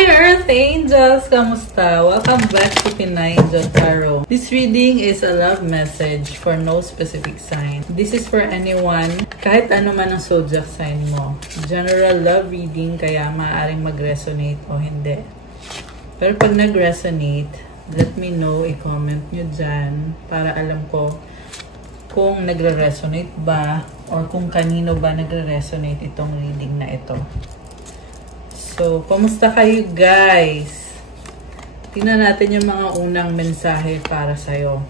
Hi Earth Angels! Kamusta? Welcome back to Pinay Angel Tarot. This reading is a love message for no specific sign. This is for anyone, kahit ano man ang zodiac sign mo. General love reading, kaya maaaring mag-resonate o hindi. Pero pag nag-resonate, let me know, i-comment nyo dyan para alam ko kung nagre-resonate ba or kung kanino ba nagre-resonate itong reading na ito. So, kumusta kayo guys? Tingnan natin yung mga unang mensahe para sa'yo.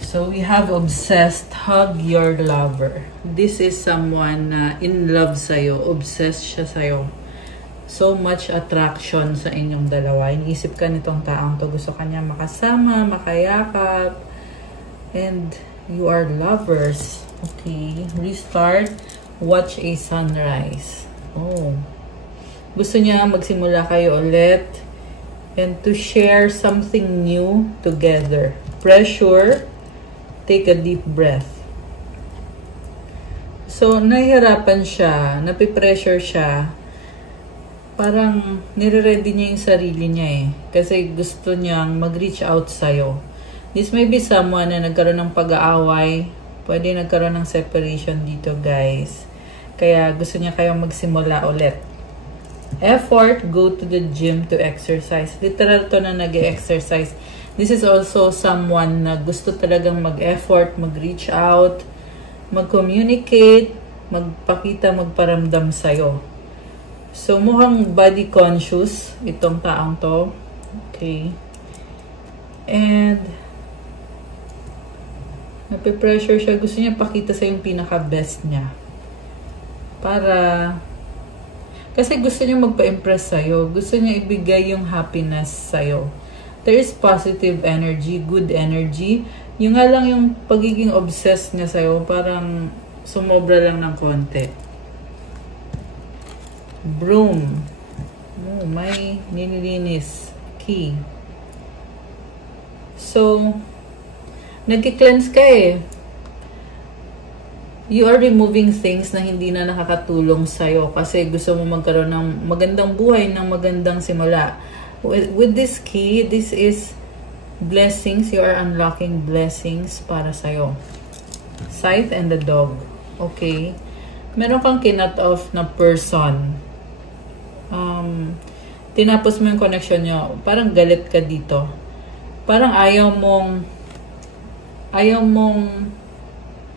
So, we have obsessed, hug your lover. This is someone na in love sa'yo, obsessed siya sa'yo. So much attraction sa inyong dalawa. Iniisip ka nitong taong to, gusto kanya makasama, makayakap, and you are lovers. Okay, restart, watch a sunrise. Oh, gusto niya magsimula kayo ulit and to share something new together. Pressure, take a deep breath. So, nahihirapan siya, napipressure siya. Parang nire-ready niya yung sarili niya eh. Kasi gusto niyang mag-reach out sa'yo. This may be someone na nagkaroon ng pag-aaway. Pwede nagkaroon ng separation dito, guys. Kaya gusto niya kayong magsimula ulit. Effort, go to the gym to exercise. Literal to na nag-exercise. This is also someone na gusto talagang mag-effort, mag-reach out, mag-communicate, magpakita, magparamdam sa'yo. So, mukhang body conscious itong taong to. Okay. And nape-pressure siya. Gusto niya pakita sa yung pinaka-best niya. Kasi gusto niya magpa-impress sa'yo. Gusto niya ibigay yung happiness sa'yo. There is positive energy, good energy. Yung nga lang yung pagiging obsessed niya sa'yo, parang sumobra lang ng konti. Broom. Oh, may nililinis. Key. So, nagki-cleanse ka eh. You are removing things na hindi na nakakatulong sa'yo kasi gusto mo magkaroon ng magandang buhay, ng magandang simula. With this key, this is blessings. You are unlocking blessings para sa'yo. Scythe and the dog. Okay. Meron kang kinut off na person. Tinapos mo yung connection nyo. Parang galit ka dito. Parang ayaw mong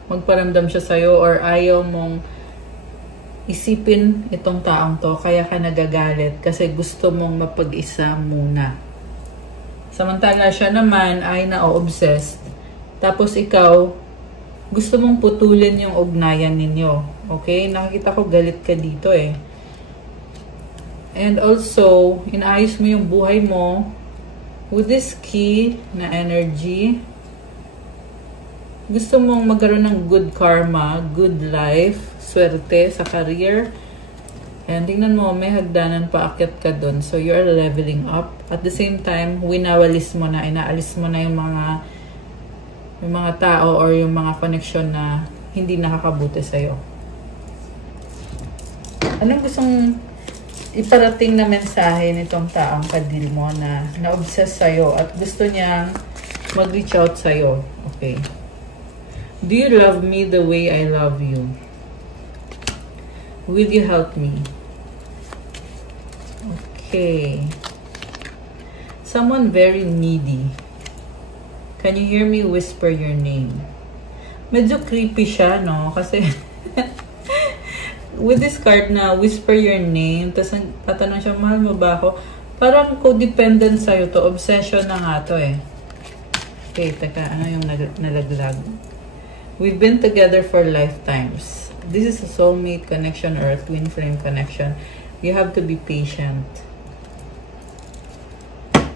magparamdam siya sa'yo or ayaw mong isipin itong taong to, kaya ka nagagalit kasi gusto mong mapag-isa muna. Samantala siya naman ay na-obsessed. Tapos ikaw, gusto mong putulin yung ugnayan ninyo. Okay? Nakikita ko galit ka dito eh. And also, inaayos mo yung buhay mo with this key na energy. Gusto mong magkaroon ng good karma, good life, swerte sa career. And tingnan mo, may hagdanan pa, akyat ka dun. So, you're leveling up. At the same time, winawalis mo na, inaalis mo na yung mga tao or yung mga connection na hindi nakakabuti sa'yo. Anong gustong iparating na mensahe nitong taong kadil mo na na-obsess sa'yo at gusto niyang mag-reach out sa'yo? Okay. Do you love me the way I love you? Will you help me? Okay. Someone very needy. Can you hear me whisper your name? Medyo creepy siya, no? Kasi with this card na whisper your name, tapos tatanong siya, mahal mo ba ako? Parang codependent sa'yo to. Obsession na nga to eh. Okay, teka, ano yung nalaglag? We've been together for lifetimes. This is a soulmate connection or a twin flame connection. You have to be patient.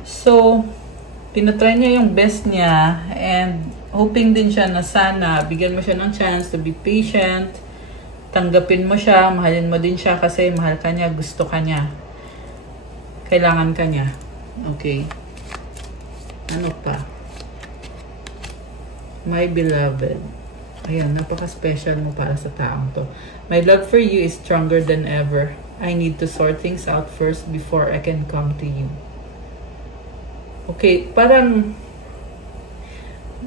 So, tinatry niya yung best niya and hoping din siya na sana bigyan mo siya ng chance to be patient. Tanggapin mo siya, mahalin mo din siya kasi mahal ka niya, gusto ka niya. Kailangan ka niya. Okay. Ano pa? My beloved. Ayan, napaka-special mo para sa taong to. My love for you is stronger than ever. I need to sort things out first before I can come to you. Okay, parang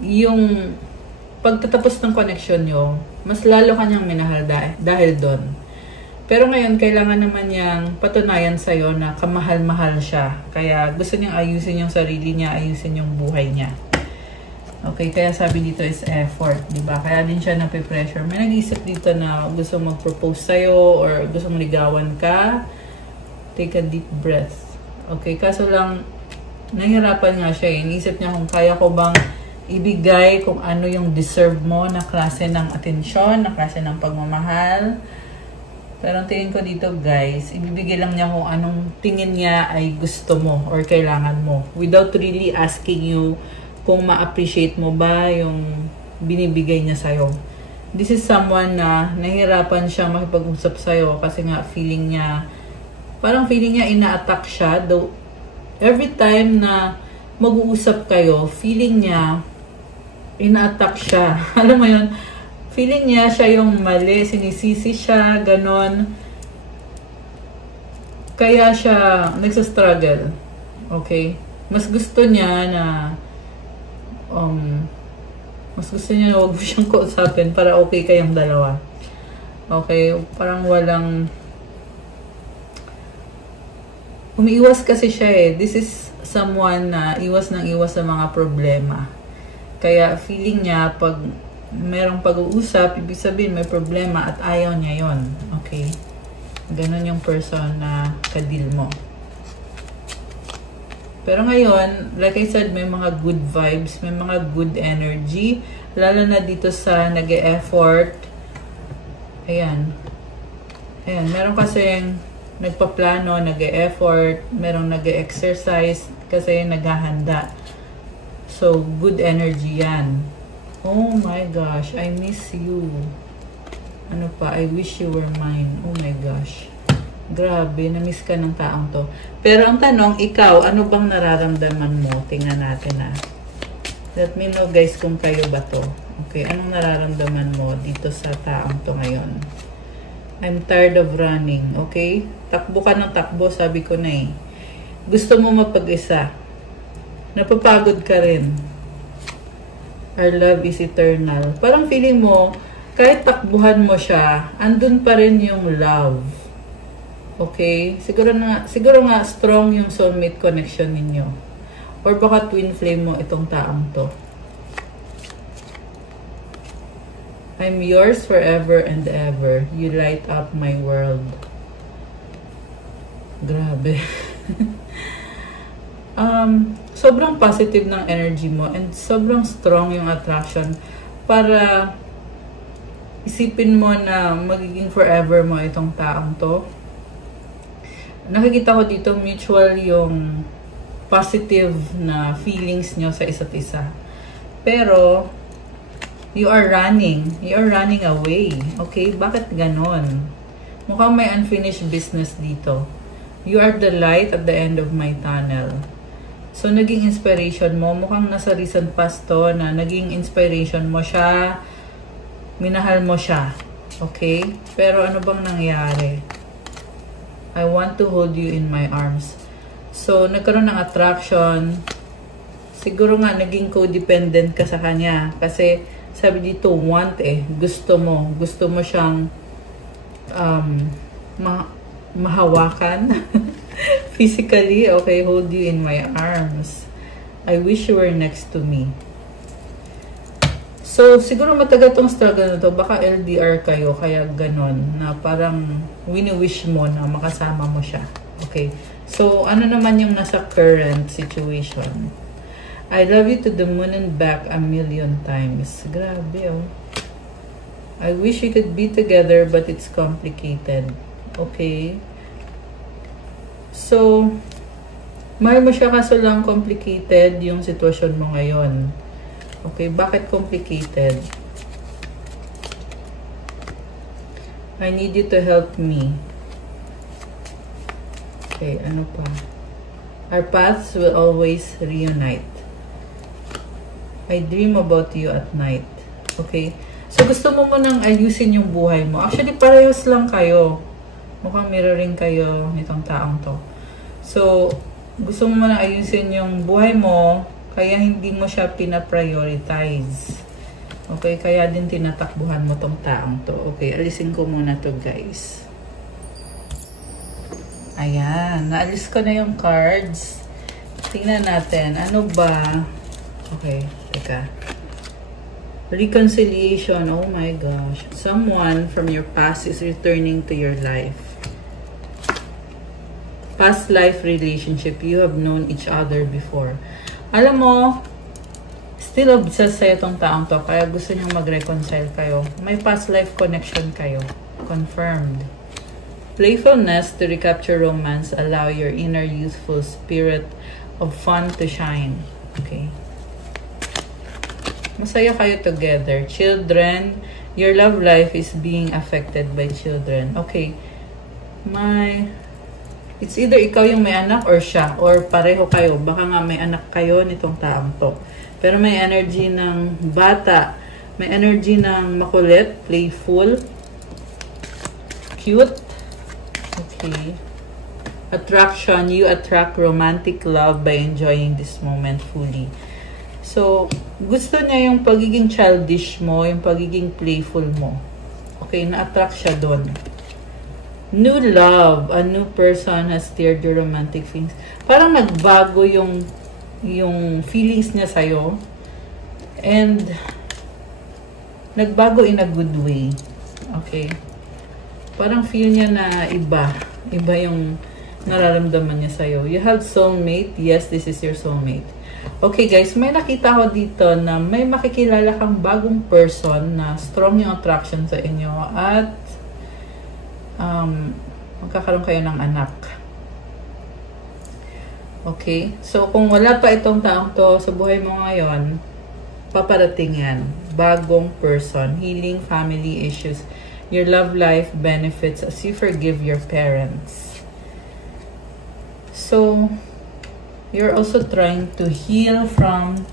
yung pagtatapos ng connection nyo, mas lalo kanyang minahal dahil doon. Pero ngayon, kailangan naman niyang patunayan sa'yo na kamahal-mahal siya. Kaya gusto niyang ayusin yung sarili niya, ayusin yung buhay niya. Okay, kaya sabi dito is effort, di ba? Kaya din siya nape-pressure. May nag-iisip dito na gusto mag-propose sa'yo or gusto mong ligawan ka. Take a deep breath. Okay, kaso lang, nahihirapan nga siya eh. Iniisip niya kung kaya ko bang ibigay kung ano yung deserve mo na klase ng atensyon, na klase ng pagmamahal. Pero ang tingin ko dito guys, ibibigay lang niya kung anong tingin niya ay gusto mo or kailangan mo. Without really asking you kung ma-appreciate mo ba yung binibigay niya sa'yo. This is someone na nahihirapan siya makipag-usap sa'yo kasi nga feeling niya, parang feeling niya ina-attack siya. Though, every time na mag-uusap kayo, feeling niya ina-attack siya. Alam mo yun? Feeling niya siya yung mali, sinisisi siya, ganon. Kaya siya nagsastruggle. Okay? Mas gusto niya na mas gusto niya na huwag mo siyang kausapin para okay kayong dalawa. Okay? Parang walang umiiwas kasi siya eh. This is someone na iwas sa mga problema. Kaya feeling niya pag merong pag-uusap, ibig sabihin may problema at ayaw niya yon. Okay? Ganon yung person na kadil mo. Pero ngayon, like I said, may mga good vibes, may mga good energy. Lalo na dito sa nag-e-effort. Ayan. Ayan, meron kasing nagpaplano, nag-e-effort, merong nag-e-exercise kasi naghahanda. So, good energy yan. Oh my gosh, I miss you. Ano pa? I wish you were mine. Oh my gosh. Grabe, na-miss ka ng taong to. Pero ang tanong, ikaw, ano bang nararamdaman mo? Tingnan natin ah. Let me know guys kung kayo ba to. Okay, anong nararamdaman mo dito sa taong to ngayon? I'm tired of running. Okay? Takbo ka ng takbo, sabi ko na eh. Gusto mo mapag-isa. Napapagod ka rin. Our love is eternal. Parang feeling mo, kahit takbuhan mo siya, andun pa rin yung love. Okay? Siguro nga strong yung soulmate connection ninyo. Or baka twin flame mo itong taong to. I'm yours forever and ever. You light up my world. Grabe. Sobrang positive ng energy mo and sobrang strong yung attraction para isipin mo na magiging forever mo itong taong to. Nakikita ko dito mutual yung positive na feelings nyo sa isa't isa. Pero you are running away. Okay? Bakit ganon? Mukhang may unfinished business dito. You are the light at the end of my tunnel. So, naging inspiration mo. Mukhang nasa recent past to na naging inspiration mo siya. Minahal mo siya. Okay? Pero ano bang nangyari? I want to hold you in my arms. So, nagkaroon ng attraction. Siguro nga, naging codependent ka sa kanya. Kasi, sabi dito, want eh. Gusto mo. Gusto mo siyang mahawakan. Physically, okay, hold you in my arms. I wish you were next to me. So, siguro matagal tong struggle na to. Baka LDR kayo, kaya ganon. Na parang wini-wish mo na makasama mo siya. Okay. So, ano naman yung nasa current situation? I love you to the moon and back 1,000,000 times. Grabe, oh. I wish we could be together, but it's complicated. Okay. So, mahal mo siya kaso lang complicated yung sitwasyon mo ngayon. Okay, bakit complicated? I need you to help me. Okay, ano pa? Our paths will always reunite. I dream about you at night. Okay, So, gusto mo munang ayusin yung buhay mo. Actually, parehas lang kayo. Mukhang mirroring kayo nitong taong to. So, gusto mo munang ayusin yung buhay mo, kaya hindi mo siya pina-prioritize. Okay, kaya din tinatakbuhan mo tong taong to. Okay, alisin ko muna to, guys. Ayan, naalis ko na yung cards. Tingnan natin, ano ba? Okay, teka. Reconciliation, oh my gosh. Someone from your past is returning to your life. Past life relationship, you have known each other before. Alam mo, still obsessed sa'yo tong taong to, kaya gusto niyang mag-reconcile kayo. May past life connection kayo. Confirmed. Playfulness to recapture romance, allow your inner youthful spirit of fun to shine. Okay. Masaya kayo together. Children, your love life is being affected by children. Okay. It's either ikaw yung may anak or siya, or pareho kayo. Baka nga may anak kayo nitong taong to. Pero may energy ng bata, may energy ng makulit, playful, cute. Okay. Attraction, you attract romantic love by enjoying this moment fully. So, gusto niya yung pagiging childish mo, yung pagiging playful mo. Okay, na-attract siya doon. New love, a new person has stirred your romantic feelings. Parang nagbago yung feelings niya sa'yo. And, nagbago in a good way. Okay? Parang feel niya na iba. Iba yung nararamdaman niya sa'yo. You have soulmate. Yes, this is your soulmate. Okay guys, may nakita ko dito na may makikilala kang bagong person na strong yung attraction sa inyo at magkakaroon kayo ng anak. Okay? So, kung wala pa itong taong to sa buhay mo ngayon, paparating yan. Bagong person. Healing family issues. Your love life benefits as you forgive your parents. So, you're also trying to heal from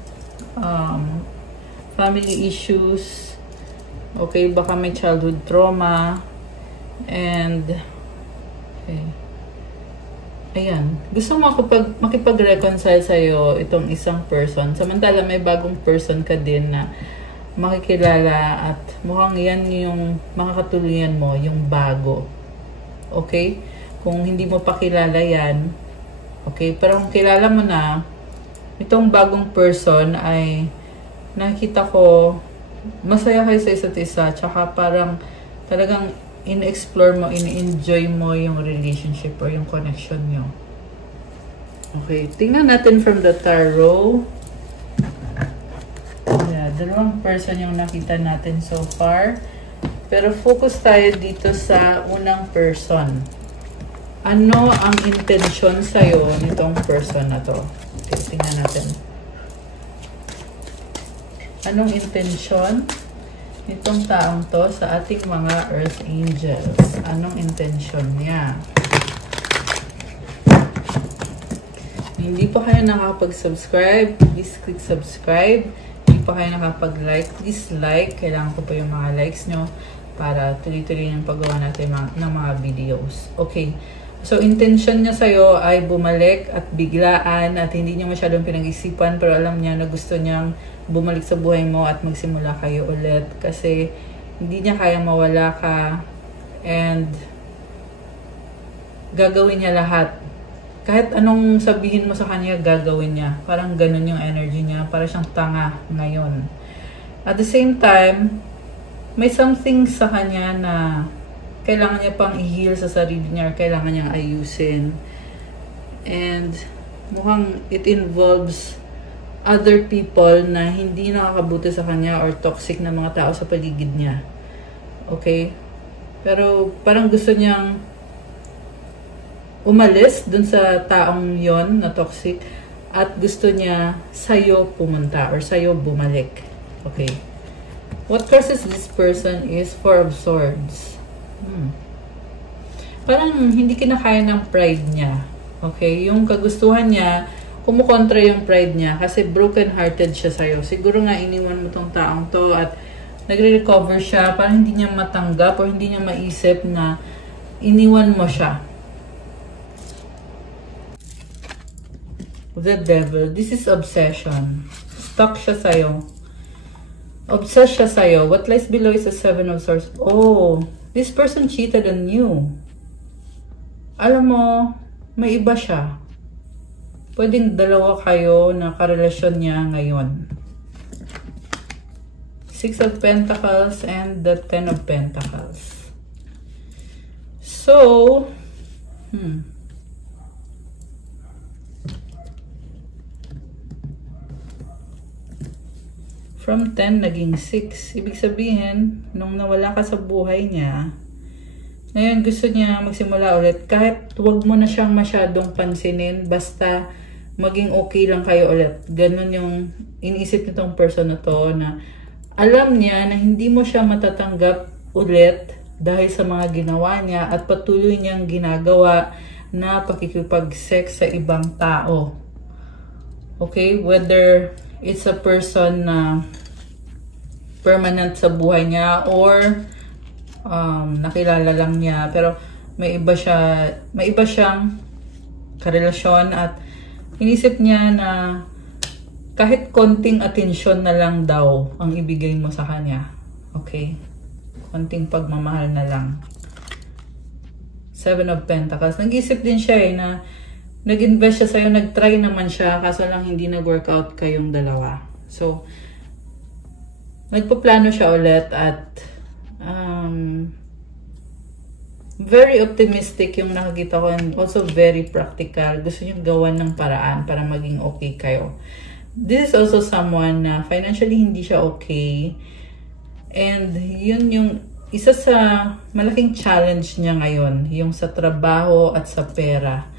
family issues. Okay? Baka may childhood trauma. And, okay. Ayan. Gusto mo makipag-reconcile sa'yo itong isang person. Samantala, may bagong person ka din na makikilala at mukhang yan yung makakatuluyan mo, yung bago. Okay? Kung hindi mo pa kilala yan, okay? Pero kung kilala mo na, itong bagong person ay nakita ko, masaya kayo sa isa't isa, tsaka parang talagang in-explore mo, in-enjoy mo yung relationship or yung connection nyo. Okay, tingnan natin from the tarot. Yeah, dalawang person yung nakita natin so far. Pero focus tayo dito sa unang person. Ano ang intention sa'yo nitong person na to? Okay, tingnan natin. Anong intention nitong taong to sa ating mga Earth Angels? Anong intention niya? Hindi pa kayo nakapag-subscribe, please click subscribe. Hindi pa kayo nakapag-like, please like. Kailangan ko pa yung mga likes nyo para tuloy-tuloy yung paggawa natin ng mga videos. Okay. So, intention niya sa'yo ay bumalik at biglaan at hindi niya masyadong pinag-isipan pero alam niya na gusto niyang bumalik sa buhay mo at magsimula kayo ulit kasi hindi niya kayang mawala ka and gagawin niya lahat. Kahit anong sabihin mo sa kanya, gagawin niya. Parang ganun yung energy niya. Para siyang tanga ngayon. At the same time, may something sa kanya na kailangan niya pang i-heal sa sarili niya or kailangan niyang ayusin. And mukhang it involves other people na hindi nakakabuti sa kanya or toxic na mga tao sa paligid niya. Okay? Pero parang gusto niyang umalis dun sa taong yon na toxic at gusto niya sa'yo pumunta or sa'yo bumalik. Okay? What causes this person is Four of Swords. Parang hindi kinakaya ng pride niya. Okay? Yung kagustuhan niya, kumukontra yung pride niya kasi broken-hearted siya sa'yo. Siguro nga iniwan mo tong taong to at nagre-recover siya, parang hindi niya matanggap or hindi niya maisip na iniwan mo siya. The Devil. This is obsession. Stuck siya sa'yo. Obsessed siya sa'yo. What lies below is the Seven of Swords. Oh, this person cheated on you. Alam mo, may iba siya. Pwedeng dalawa kayo na karelasyon niya ngayon. Six of Pentacles and the Ten of Pentacles. So, from 10, naging 6. Ibig sabihin, nung nawala ka sa buhay niya, ngayon gusto niya magsimula ulit. Kahit wag mo na siyang masyadong pansinin, basta maging okay lang kayo ulit. Ganun yung iniisip nitong person na to, na alam niya na hindi mo siya matatanggap ulit dahil sa mga ginawa niya at patuloy niyang ginagawa na pakikipag-sex sa ibang tao. Okay? Whether it's a person na permanent sa buhay niya or nakilala lang niya, pero may iba siyang karelasyon at inisip niya na kahit konting atensyon na lang daw ang ibigay mo sa kanya. Okay? Konting pagmamahal na lang. Seven of Pentacles. Nag-isip din siya na nag-invest siya sa'yo, nag-try naman siya, kaso lang hindi nag-workout kayong dalawa. So, nagpaplano siya ulit at very optimistic yung nakikita ko and also very practical. Gusto niyo gawan ng paraan para maging okay kayo. This is also someone na financially hindi siya okay. And yun yung isa sa malaking challenge niya ngayon, yung sa trabaho at sa pera.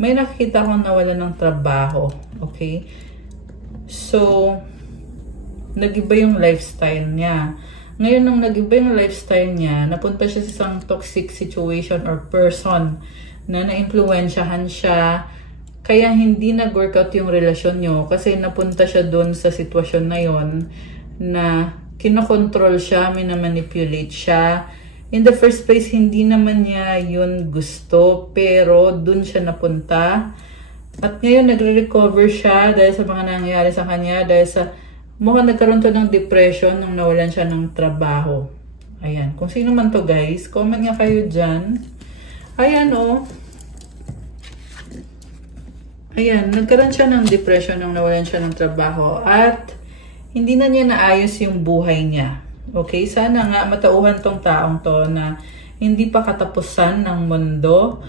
May nakikita ko nawala ng trabaho. Okay? So, nag-iba yung lifestyle niya. Ngayon, nung nag-iba yung lifestyle niya, napunta siya sa isang toxic situation or person na na-influensyahan siya. Kaya hindi nag-workout yung relasyon nyo kasi napunta siya dun sa sitwasyon na yon na kinokontrol siya, minamanipulate siya. In the first place, hindi naman niya yun gusto, pero dun siya napunta. At ngayon, nagre-recover siya dahil sa mga nangyayari sa kanya, dahil sa mukhang nagkaroon to ng depression nung nawalan siya ng trabaho. Ayan. Kung sino man to guys, comment nga kayo dyan. Ayan oh. Ayan. Nagkaroon siya ng depression nung nawalan siya ng trabaho. At hindi na niya naayos yung buhay niya. Okay? Sana nga matauhan tong taong to na hindi pa katapusan ng mundo.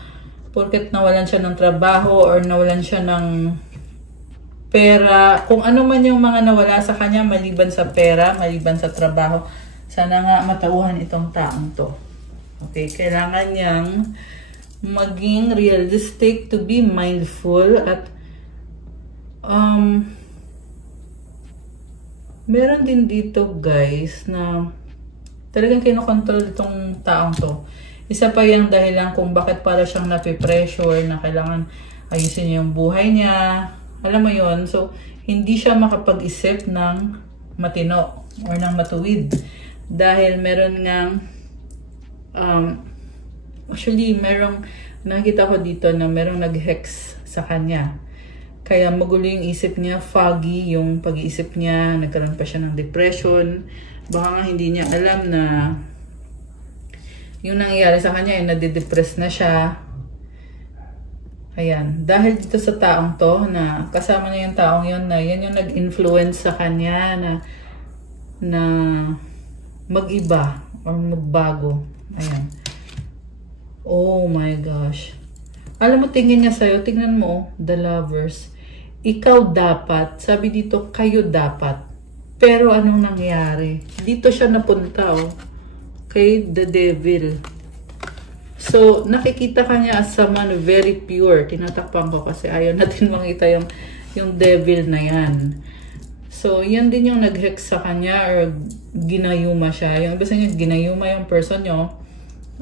Porket nawalan siya ng trabaho or nawalan siya ng pera, kung ano man yung mga nawala sa kanya, maliban sa pera, maliban sa trabaho, sana nga matauhan itong taong to. Okay, kailangan niyang maging realistic, to be mindful, at meron din dito guys na talagang kinokontrol itong taong to. Isa pa yung dahilan kung bakit para siyang napipressure na kailangan ayusin niya yung buhay niya. Alam mo yon, so hindi siya makapag-isip ng matino or ng matuwid dahil meron ngang actually merong nakita ko dito na merong nag-hex sa kanya, kaya magulo yung isip niya, foggy yung pag-iisip niya, nagkaroon pa siya ng depression. Baka nga hindi niya alam na yung nangyayari sa kanya ay nade-depress na siya. Ayan, dahil dito sa taong to na kasama niya yung taong yun na yan yung nag-influence sa kanya na mag-iba or magbago. Ayan. Oh my gosh. Alam mo, tingin niya sa'yo, tingnan mo, the lovers. Ikaw dapat, sabi dito, kayo dapat. Pero anong nangyari? Dito siya napunta, oh, kay the devil. So, nakikita ka niya as someone very pure. Tinatakpan ko kasi ayaw natin makita yung devil na yan. So, yan din yung nag-hex sa kanya or ginayuma siya. Yung iba sa inyo, ginayuma yung person nyo.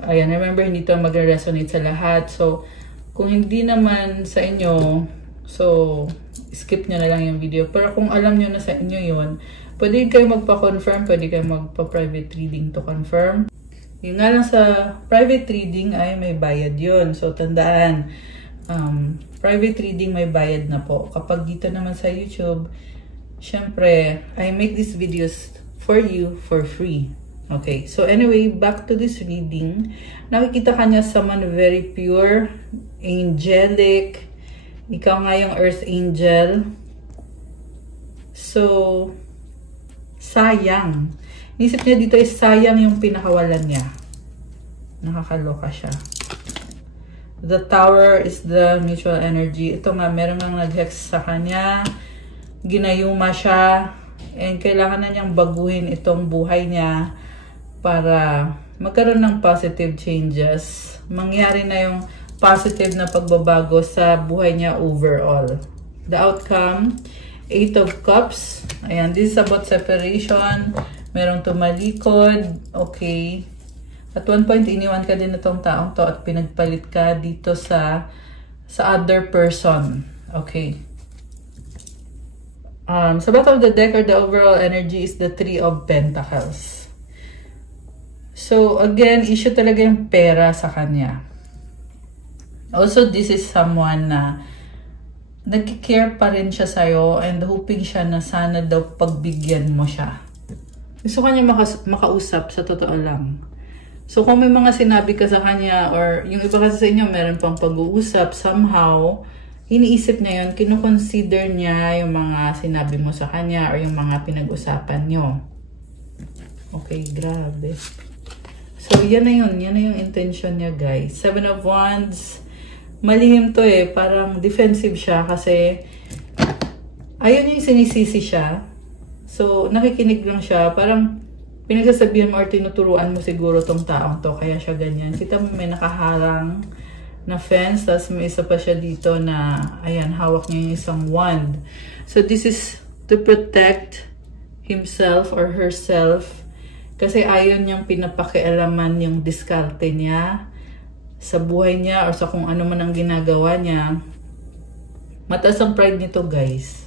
Ayan, remember, hindi ito mag-resonate sa lahat. So, kung hindi naman sa inyo, so, skip nyo na lang yung video. Pero kung alam nyo na sa inyo yun, Pwede kayo magpa-confirm, pwede kayo magpa-private reading to confirm. Yung nga lang sa private reading ay may bayad yun. So, tandaan, private reading may bayad na po. Kapag dito naman sa YouTube, syempre, I make these videos for you for free. Okay, so anyway, back to this reading. Nakikita ka niya someone very pure, angelic. Ikaw nga yung earth angel. So, sayang. Isip niya dito is sayang yung pinakawalan niya. Nakakaloka siya. The Tower is the mutual energy. Ito nga, meron nang nag-hex sa kanya. Ginayuma siya. And kailangan na niyang baguhin itong buhay niya para magkaroon ng positive changes. Mangyari na yung positive na pagbabago sa buhay niya overall. The outcome, 8 of Cups. Ayan, this is about separation. Merong tumalikod. Okay. At one point, iniwan ka din itong taong to at pinagpalit ka dito sa other person. Okay. Sa bottom of the deck or the overall energy is the 3 of Pentacles. So, again, issue talaga yung pera sa kanya. Also, this is someone na nag-care pa rin siya sa'yo and hoping siya na sana daw pagbigyan mo siya. Gusto kanya makausap sa totoo lang. So, kung may mga sinabi ka sa kanya or yung iba kasi sa inyo meron pang pag-uusap, somehow, iniisip niya yun, kinukonsider niya yung mga sinabi mo sa kanya or yung mga pinag-usapan nyo. Okay, grabe. So, yan na yun. Yan na yung intention niya, guys. 7 of Wands. Malihim to eh. Parang defensive siya kasi ayun yung sinisisi siya. So, nakikinig lang siya. Parang pinagsasabihan mo or tinuturuan mo siguro tong taong to. Kaya siya ganyan. Kita mo may nakaharang na fence. Tapos may isa pa siya dito na, ayan, hawak niya yung isang wand. So, this is to protect himself or herself. Kasi ayon niyang pinapakialaman yung diskarte niya sa buhay niya or sa kung ano man ang ginagawa niya. Mataas ang pride nito, guys.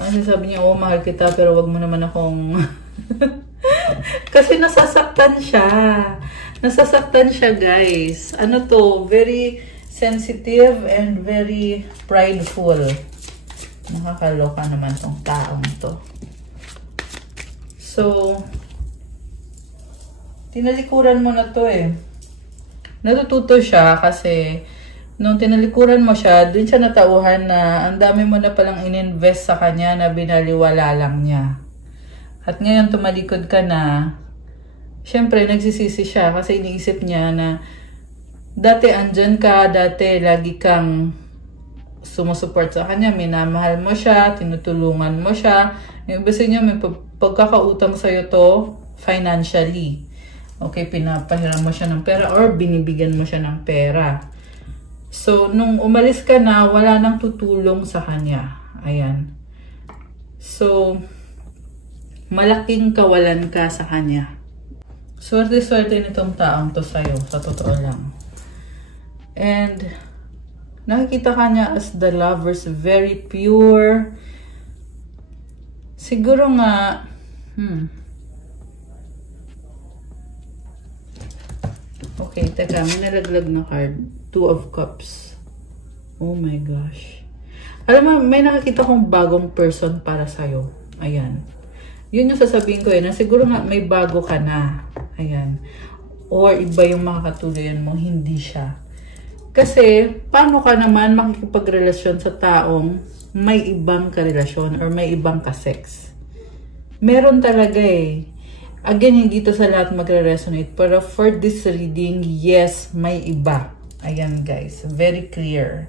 Ano sabi niya, oh, mahal kita pero wag mo naman akong... Kasi nasasaktan siya. Nasasaktan siya, guys. Ano to? Very sensitive and very prideful. Nakakaloka naman tong taong to. So... tinalikuran mo na to eh. Natututo siya kasi nung tinalikuran mo siya, dun siya natauhan na ang dami mo na palang ininvest sa kanya na binaliwala lang niya. At ngayon tumalikod ka na, syempre nagsisisi siya kasi iniisip niya na dati andyan ka, dati lagi kang sumusuport sa kanya, minamahal mo siya, tinutulungan mo siya. Yung iba sa inyo, may pagkakautang sa'yo to financially. Okay, pinapahiram mo siya ng pera or binibigyan mo siya ng pera. So, nung umalis ka na, wala nang tutulong sa kanya. Ayan. So, malaking kawalan ka sa kanya. Swerte-swerte nitong taong to sa'yo, sa totoo lang. And, nakikita ka niya as the lovers, very pure. Siguro nga, okay, teka, may nalaglag na card. 2 of Cups. Oh my gosh. Alam mo, may nakakita kong bagong person para sa'yo. Ayan. Yun yung sasabihin ko eh, na siguro nga may bago ka na. Ayan. Or iba yung makakatuluyan mo, hindi siya. Kasi, paano ka naman makikipagrelasyon sa taong may ibang karelasyon or may ibang kasex? Meron talaga eh. Again, hindi to sa lahat magre-resonate. Pero for this reading, yes, may iba. Ayan guys, very clear.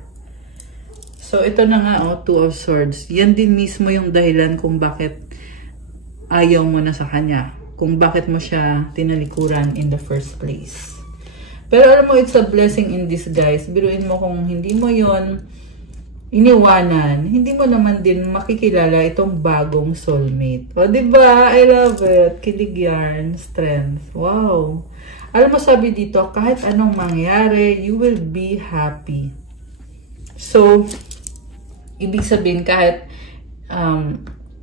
So, ito na nga, oh, 2 of Swords. Yan din mismo yung dahilan kung bakit ayaw mo na sa kanya. Kung bakit mo siya tinalikuran in the first place. Pero alam mo, it's a blessing in disguise. Biruin mo kung hindi mo yon iniwanan, hindi mo naman din makikilala itong bagong soulmate. O, diba? I love it. Kilig yarn, strength. Wow. Alam mo, sabi dito, kahit anong mangyari, you will be happy. So, ibig sabihin, kahit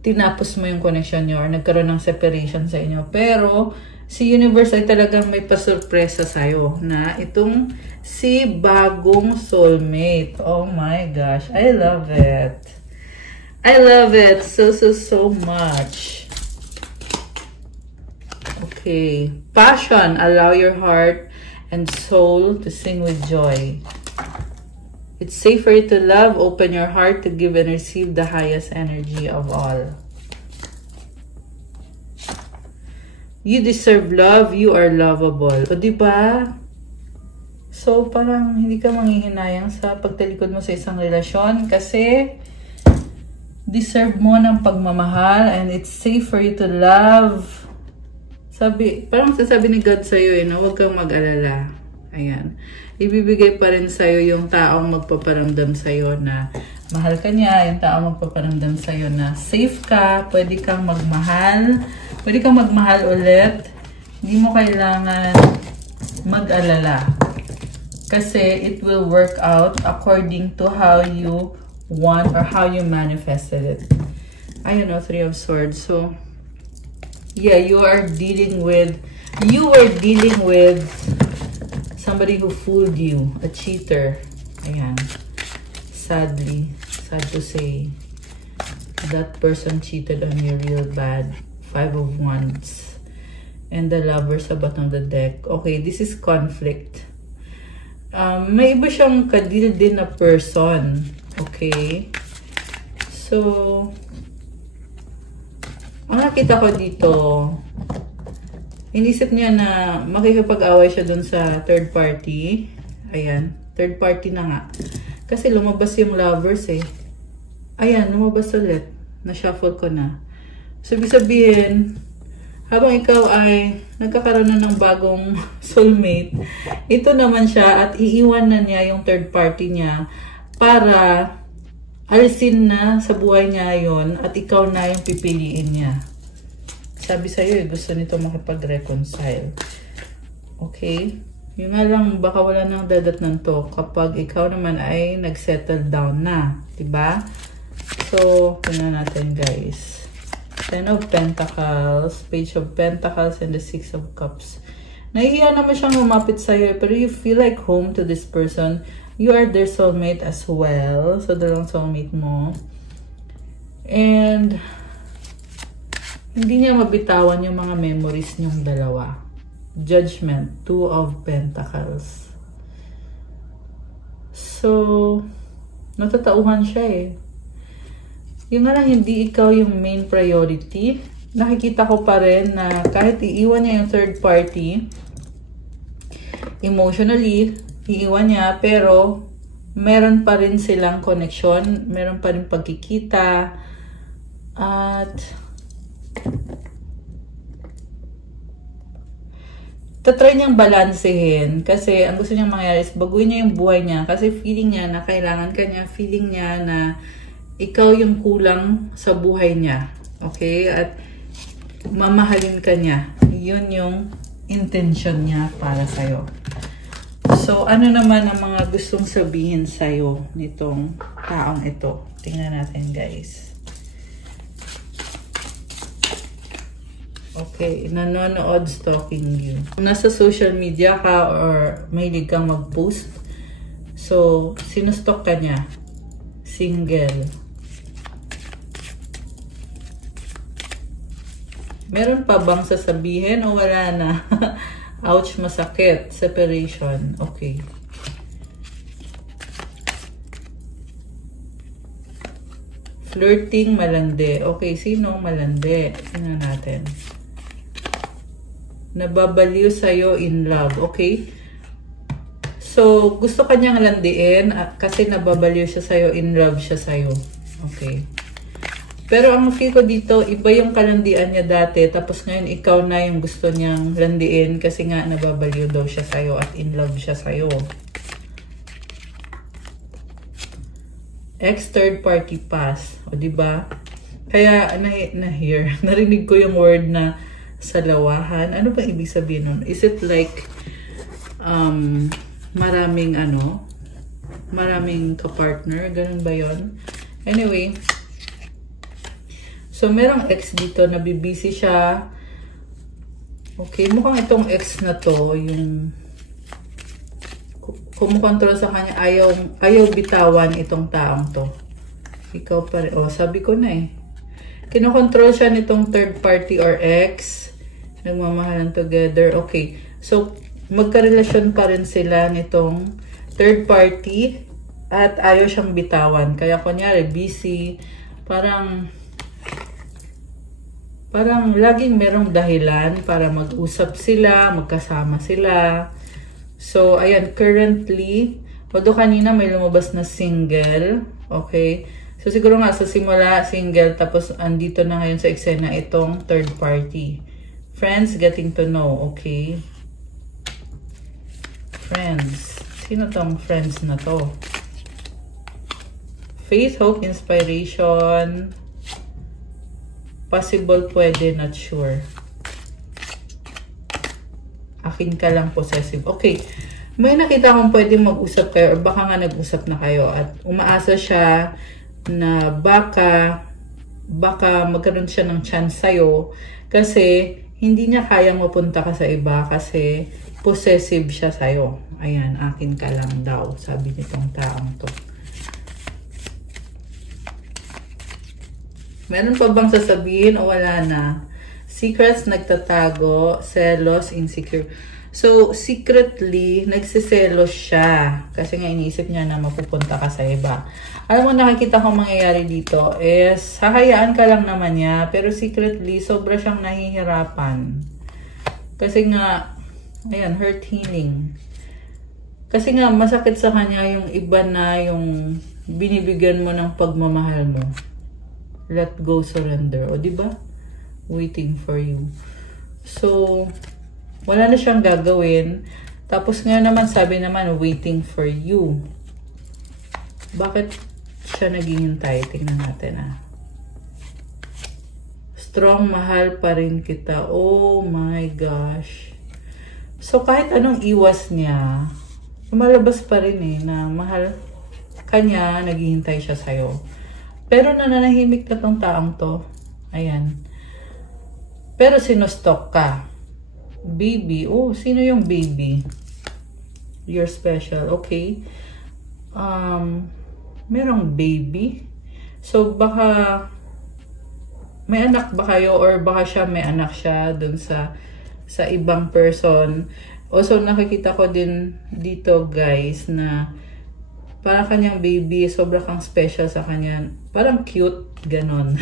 tinapos mo yung connection nyo or nagkaroon ng separation sa inyo. Pero, si universe ay talagang may pasurpresa sa'yo na itong si bagong soulmate. Oh my gosh, I love it. I love it so much. Okay. Passion. Allow your heart and soul to sing with joy. It's safe for you to love. Open your heart to give and receive the highest energy of all. You deserve love. You are lovable. O diba? So, parang hindi ka manghihinayang sa pagtalikod mo sa isang relasyon kasi deserve mo ng pagmamahal and it's safe for you to love. Parang sasabi ni God sa'yo na huwag kang mag-alala. Ayan. Ibibigay pa rin sa'yo yung taong magpaparamdam sa'yo na mahal ka niya, yung taong magpaparamdam sa'yo na safe ka, pwede kang magmahal ulit. Hindi mo kailangan mag-alala. Kasi it will work out according to how you want or how you manifested it. Ayun o, Three of Swords. So, yeah, you were dealing with somebody who fooled you, a cheater. Ayan. Sadly, sad to say, that person cheated on you real bad. Five of Wands. And the Lover sa bottom of the deck. Okay, this is conflict. May iba siyang kadil din na person. Okay? So, ang nakita ko dito, inisip niya na makikipag-away siya dun sa third party. Ayan, third party na nga. Kasi lumabas yung Lovers eh. Ayan, lumabas ulit. Na-shuffle ko na. So, ibig sabihin, habang ikaw ay nagkakaroon na ng bagong soulmate, ito naman siya at iiwan na niya yung third party niya para alisin na sa buhay niya yon at ikaw na yung pipiliin niya. Sabi sa'yo, gusto nito makipag-reconcile. Okay? Yung nga lang, baka wala nang dadatnan to kapag ikaw naman ay nag-settle down na. Diba? So, tingnan natin guys. Ten of Pentacles, Page of Pentacles, and the Six of Cups. Nahihiya naman siyang lumapit sa'yo, pero you feel like home to this person. You are their soulmate as well. So, dalawang soulmate mo. And, hindi niya mabitawan yung mga memories niyong dalawa. Judgment, Two of Pentacles. So, natatauhan siya eh. Yung nga lang, hindi ikaw yung main priority. Nakikita ko pa rin na kahit iiwan niya yung third party, emotionally, iiwan niya, pero meron pa rin silang connection, meron pa rin pagkikita, at tatry niyang balansehin kasi ang gusto niyang mangyari is baguhin niya yung buhay niya kasi feeling niya na kailangan ka niya, feeling niya na ikaw yung kulang sa buhay niya. Okay? At mamahalin ka niya. Yun yung intention niya para sa'yo. So, ano naman ang mga gustong sabihin sa'yo nitong taong ito? Tingnan natin, guys. Okay, nanonood, stalking you. Kung nasa social media ka or mahilig kang mag-post, so, sinustok ka niya. Single. Meron pa bang sasabihin o wala na? Ouch, masakit. Separation. Okay. Flirting, malandi. Okay, sino malandi? Sino natin? Nababaliw sa'yo in love. Okay. So, gusto kanyang landiin kasi nababaliw siya sa'yo, in love siya sa'yo. Okay. Pero ang feel ko dito, iba yung kalandian niya dati, tapos ngayon ikaw na yung gusto niyang landiin kasi nga nababaliw daw siya sa'yo at in love siya sa'yo. Ex-third party pass. O diba? Kaya na-hear, narinig ko yung word na salawahan. Ano ba ibig sabihin nun? Is it like maraming maraming kapartner? Ganun ba yun? Anyway, So, merong ex dito, nabibisi siya. Okay, mukhang itong ex na to, yung kumukontrol sa kanya, ayaw bitawan itong taong to. Ikaw pa rin. Oh, sabi ko na eh. Kinokontrol siya nitong third party or ex. Nagmamahalan together. Okay. So, magkarelasyon pa rin sila nitong third party at ayaw siyang bitawan. Kaya kunyari, busy. Parang laging merong dahilan para mag-usap sila, magkasama sila. So, ayan, currently, although kanina may lumabas na single, okay? So, siguro nga sa simula, single, tapos andito na ngayon sa eksena itong third party. Friends, getting to know, okay? Friends. Sino tong friends na to? Faith, hope, inspiration. Possible, pwede, not sure. Akin ka lang, possessive. Okay. May nakita kong pwede mag-usap kayo or baka nga nag-usap na kayo at umaasa siya na baka magkaroon siya ng chance sa'yo kasi hindi niya kayang mapunta ka sa iba kasi possessive siya sa'yo. Ayan, akin ka lang daw, sabi nitong taong to. Meron pa bang sasabihin o wala na? Secrets, nagtatago, selos, insecure. So, secretly, nagsiselos siya. Kasi nga iniisip niya na mapupunta ka sa iba. Alam mo, nakikita ko mangyayari dito is, hahayaan ka lang naman niya, pero secretly, sobra siyang nahihirapan. Kasi nga, ayan, hurt healing. Kasi nga, masakit sa kanya yung iba na yung binibigyan mo ng pagmamahal mo. Let go, surrender. O, diba? Waiting for you. So, wala na siyang gagawin. Tapos nga naman, sabi naman, waiting for you. Bakit siya naghihintay? Tingnan natin ah. Strong, mahal pa rin kita. Oh my gosh. So, kahit anong iwas niya, lumalabas pa rin eh, na mahal kanya, naghihintay siya sa'yo. Pero nananahimik na tong taong to. Ayan. Pero sinustok ka. Baby. Oh, sino yung baby? You're special. Okay. Merong baby. So, baka may anak ba kayo or baka siya may anak siya dun sa ibang person. Also, nakikita ko din dito, guys, na parang kanyang baby, sobrang kang special sa kanya. Parang cute, ganon.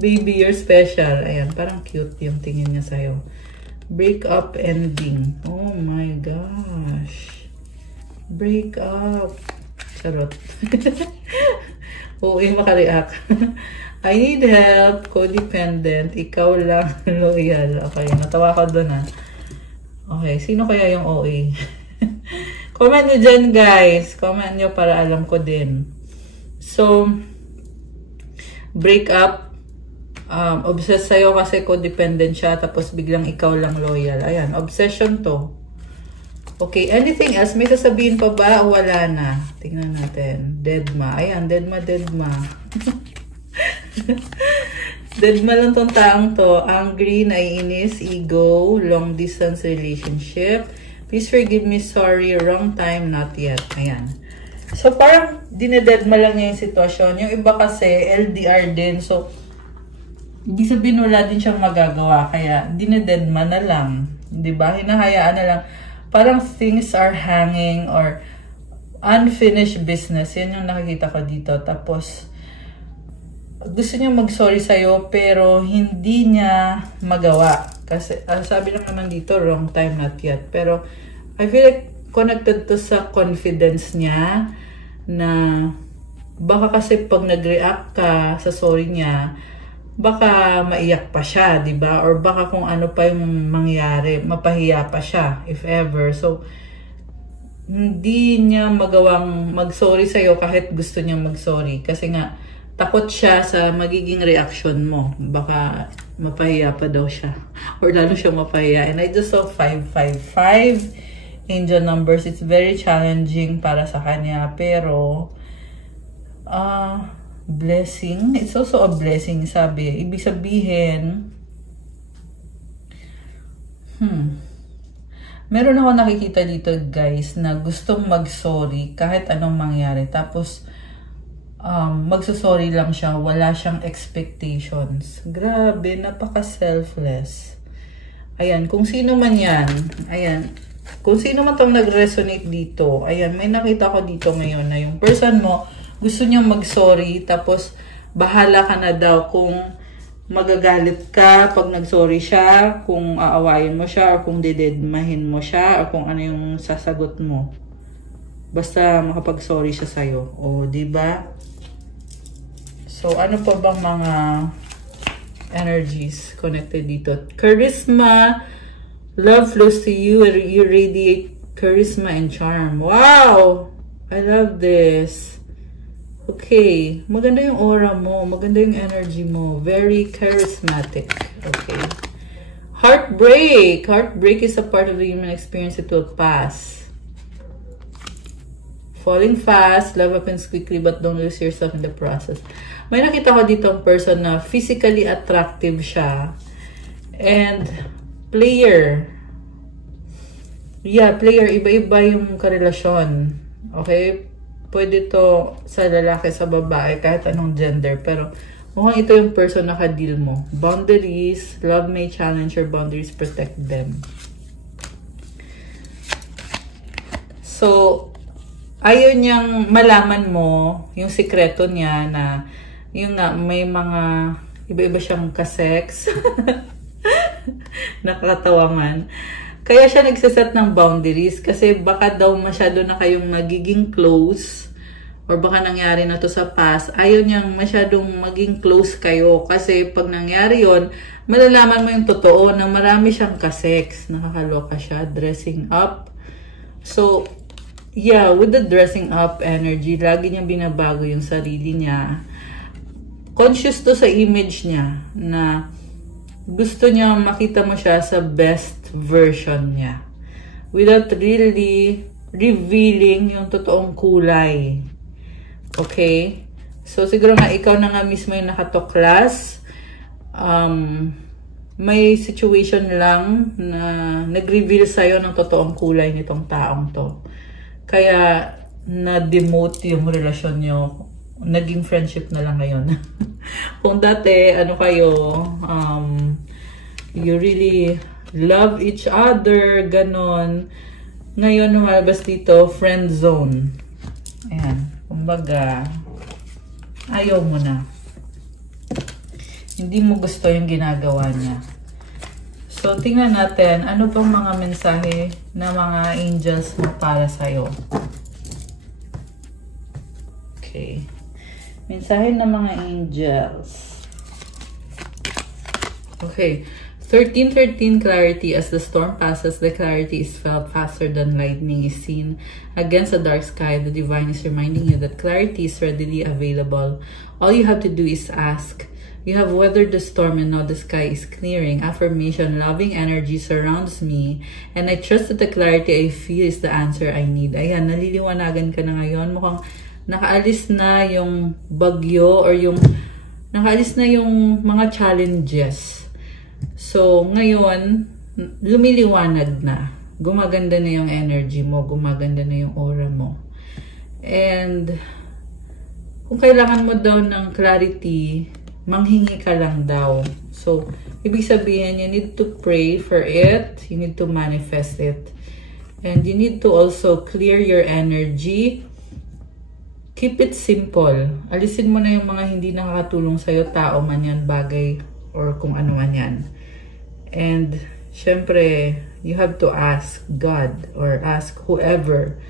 Baby, you're special. Ayan, parang cute yung tingin niya sa'yo. Break up ending. Oh my gosh. Break up. Charot. Oo, makareact. I need help. Codependent. Ikaw lang loyal. Okay, natawa ko dun ah. Okay, sino kaya yung OA? Comment nyo dyan, guys. Comment nyo para alam ko din. So, break up. Obsessed sa'yo kasi codependent siya. Tapos biglang ikaw lang loyal. Ayan, obsession to. Okay, anything else? May sasabihin pa ba o wala na? Tingnan natin. Deadma. Ayan, deadma. Deadma lang tong taong to. Angry, naiinis, ego, long distance relationship. Please forgive me, sorry, wrong time, not yet. Ayan. So, parang dinededma lang niya yung sitwasyon. Yung iba kasi, LDR din. So, ibig sabihin wala din siyang magagawa. Kaya, dinededma na lang. Diba? Hinahayaan na lang. Parang things are hanging or unfinished business. Yan yung nakikita ko dito. Tapos, gusto niya mag-sorry sa'yo, pero hindi niya magawa. Kasi, sabi lang naman dito, wrong time, not yet. Pero, I feel like connected to sa confidence niya na baka kasi pag nag-react ka sa sorry niya, baka maiyak pa siya, diba? Or baka kung ano pa yung mangyari, mapahiya pa siya, if ever. So, hindi niya magawang mag-sorry sa'yo kahit gusto niya mag-sorry. Kasi nga, takot siya sa magiging reaction mo. Baka mapahiya pa daw siya. Or lalo siya mapahiya. And I just saw 555 angel numbers. It's very challenging para sa kanya. Pero, blessing. It's also a blessing, sabi. Ibig sabihin, meron ako nakikita dito, guys, na gustong mag-sorry kahit anong mangyari. Tapos, magsasorry lang siya. Wala siyang expectations. Grabe, napaka-selfless. Ayan, kung sino man yan. Ayan, kung sino man tong nag-resonate dito. Ayan, may nakita ko dito ngayon na yung person mo, gusto niyang mag-sorry. Tapos, bahala ka na daw kung magagalit ka pag nag-sorry siya, kung aawayin mo siya, or kung didedmahin mo siya, or kung ano yung sasagot mo. Basta makapag-sorry siya sa'yo. O, diba? So, ano pa bang mga energies connected dito? Charisma, love flows to you, you radiate charisma and charm. Wow! I love this. Okay, maganda yung aura mo, maganda yung energy mo, very charismatic. Okay. Heartbreak. Heartbreak is a part of the human experience. It will pass. Falling fast, love happens quickly, but don't lose yourself in the process. May nakita ko dito ang person na physically attractive siya. And player. Yeah, player. Iba-iba yung karelasyon. Okay? Pwede to sa lalaki, sa babae, kahit anong gender. Pero mukhang ito yung person na ka-deal mo. Boundaries. Love may challenge your boundaries. Protect them. So, ayaw niyang malaman mo yung sikreto niya na yung nga, may mga iba-iba siyang kasex. Nakakatawangan. Kaya siya nagsaset ng boundaries kasi baka daw masyado na kayong magiging close or baka nangyari na to sa past. Ayaw niyang masyadong maging close kayo kasi pag nangyari yon, malalaman mo yung totoo na marami siyang kasex. Nakakaloka siya. Dressing up. So, yeah, with the dressing up energy, lagi niyang binabago yung sarili niya. Conscious to sa image niya na gusto niya makita mo siya sa best version niya. Without really revealing yung totoong kulay. Okay? So, siguro nga ikaw na nga mismo yung nakatuklas. May situation lang na nag-reveal sa'yo ng totoong kulay nitong taong to. Kaya, na-demote yung relasyon nyo. Naging friendship na lang ngayon. Kung dati, ano kayo, you really love each other, ganon. Ngayon, lumalabas dito, friend zone. Ayan. Kumbaga, ayaw mo na. Hindi mo gusto yung ginagawa niya. So, tingnan natin, ano bang mga mensahe na mga angels mo para sa'yo. Okay. Mensahe ng mga angels. Okay. 13:13 clarity. As the storm passes, the clarity is felt faster than lightning is seen. Against a dark sky, the divine is reminding you that clarity is readily available. All you have to do is ask. You have weathered the storm and now the sky is clearing. Affirmation, loving energy surrounds me and I trust that the clarity I feel is the answer I need. Ayan, naliliwanagan ka na ngayon. Mukhang nakaalis na yung bagyo or yung nakaalis na yung mga challenges. So, ngayon, lumiliwanag na. Gumaganda na yung energy mo. Gumaganda na yung aura mo. And, kung kailangan mo daw ng clarity, manghingi ka lang daw. So, ibig sabihin, you need to pray for it. You need to manifest it. And you need to also clear your energy. Keep it simple. Alisin mo na yung mga hindi nakakatulong sa'yo, tao man yan, bagay, or kung ano man yan. And, syempre, you have to ask God or ask whoever.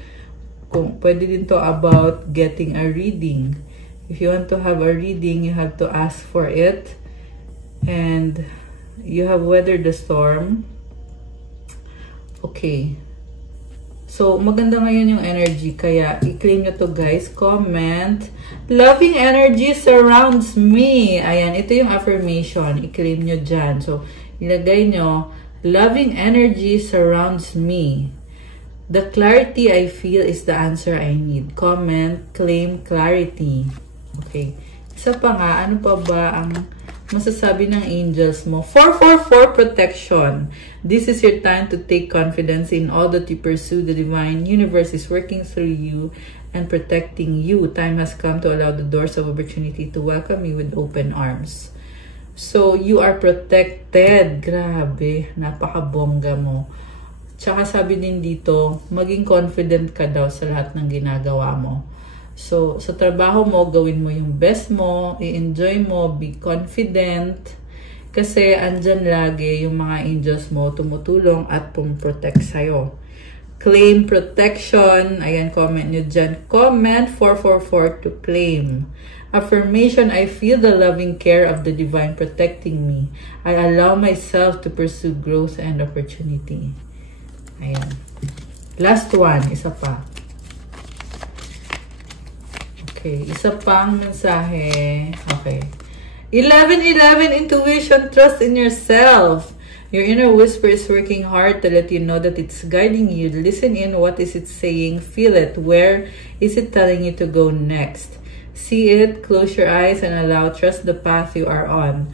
Kung pwede din to about getting a reading. If you want to have a reading, you have to ask for it. And, you have weathered the storm. Okay. So, maganda ngayon yung energy. Kaya, i-claim nyo to, guys. Comment. Loving energy surrounds me. Ayan, ito yung affirmation. I-claim nyo dyan. So, ilagay nyo, loving energy surrounds me. The clarity I feel is the answer I need. Comment, claim clarity. Okay. Isa pa nga, ano pa ba ang masasabi ng angels mo? 444 protection. This is your time to take confidence in all that you pursue. The divine universe is working through you and protecting you. Time has come to allow the doors of opportunity to welcome you with open arms. So, you are protected. Grabe, napakabongga mo. Tsaka sabi din dito, maging confident ka daw sa lahat ng ginagawa mo. So, sa trabaho mo, gawin mo yung best mo, i-enjoy mo, be confident. Kasi andyan lagi yung mga angels mo tumutulong at pumprotect sa'yo. Claim protection. Ayan, comment nyo dyan. Comment 444 to claim. Affirmation, I feel the loving care of the divine protecting me. I allow myself to pursue growth and opportunity. Ayan. Last one, isa pa. Okay, isa pang mensahe. Okay. 11-11 intuition, trust in yourself. Your inner whisper is working hard to let you know that it's guiding you. Listen in, what is it saying? Feel it. Where is it telling you to go next? See it, close your eyes, and allow, trust the path you are on.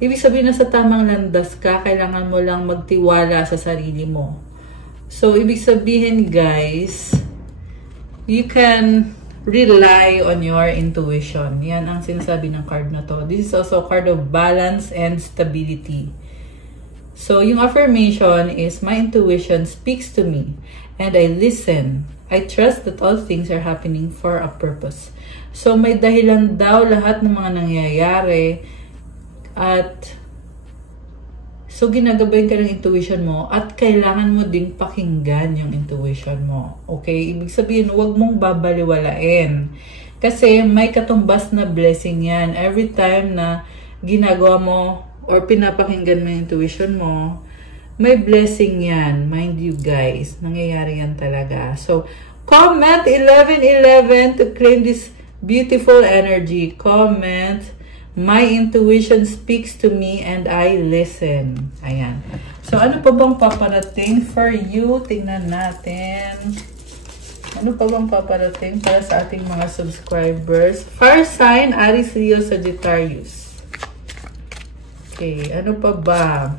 Ibig sabihin na sa tamang landas ka, kailangan mo lang magtiwala sa sarili mo. So, ibig sabihin guys, you can rely on your intuition. Yan ang sinasabi ng card na to. This is also a card of balance and stability. So, yung affirmation is, my intuition speaks to me and I listen. I trust that all things are happening for a purpose. So, may dahilan daw lahat ng mga nangyayari at so, ginagabayan ka ng intuition mo at kailangan mo ding pakinggan yung intuition mo. Okay? Ibig sabihin, huwag mong babaliwalain. Kasi may katumbas na blessing yan. Every time na ginagawa mo or pinapakinggan mo yung intuition mo, may blessing yan. Mind you guys, nangyayari yan talaga. So, comment 11-11 to claim this beautiful energy. Comment, my intuition speaks to me and I listen. Ayan. So, ano pa bang paparating for you? Tingnan natin. Ano pa bang paparating para sa ating mga subscribers? Fire sign, Aries, Leo, Sagittarius. Okay. Ano pa ba?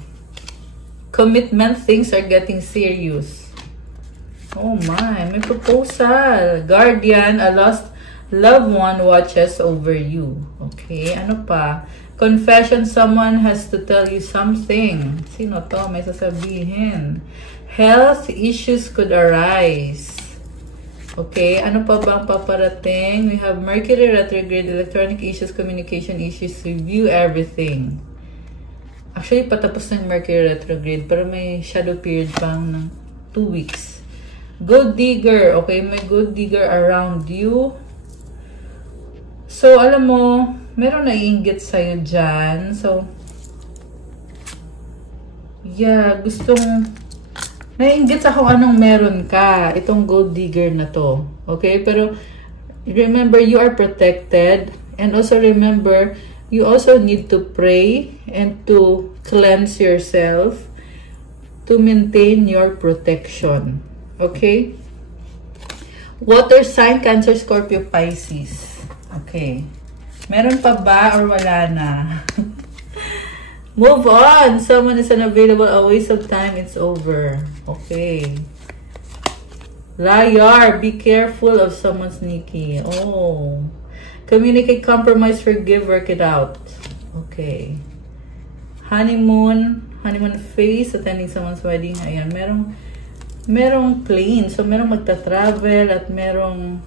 Commitment, things are getting serious. Oh my, may proposal. Guardian, a lost loved one watches over you. Okay, ano pa? Confession, someone has to tell you something. Sino to? May sasabihin. Health issues could arise. Okay, ano pa bang paparating? We have Mercury retrograde, electronic issues, communication issues, review everything. Actually, patapos ng Mercury retrograde, pero may shadow period pang ng 2 weeks. Good digger. Okay, may good digger around you. So, alam mo, meron naiinggit sa'yo dyan. So, yeah, naiinggit sa kung anong meron ka. Itong gold digger na to. Okay? Pero, remember, you are protected. And also remember, you also need to pray and to cleanse yourself to maintain your protection. Okay? Water sign, Cancer, Scorpio, Pisces. Okay. Meron pa ba or wala na? Move on. Someone is unavailable. A waste of time. It's over. Okay. Liar. Be careful of someone sneaky. Oh. Communicate, compromise, forgive, work it out. Okay. Honeymoon. Honeymoon phase. Attending someone's wedding. Ayan. Merong plane. So, merong magta-travel at merong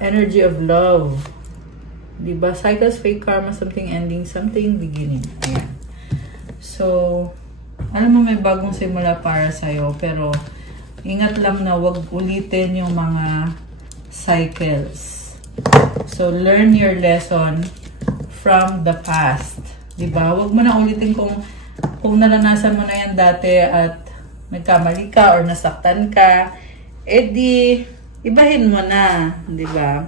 energy of love. Diba? Cycles, fake karma, something ending, something beginning. Ayan. So, alam mo may bagong simula para sa'yo, pero ingat lang na wag ulitin yung mga cycles. So, learn your lesson from the past. Diba? Wag mo na ulitin kung naranasan mo na yan dati at nagkamali ka or nasaktan ka, di ibahin mo na, di ba?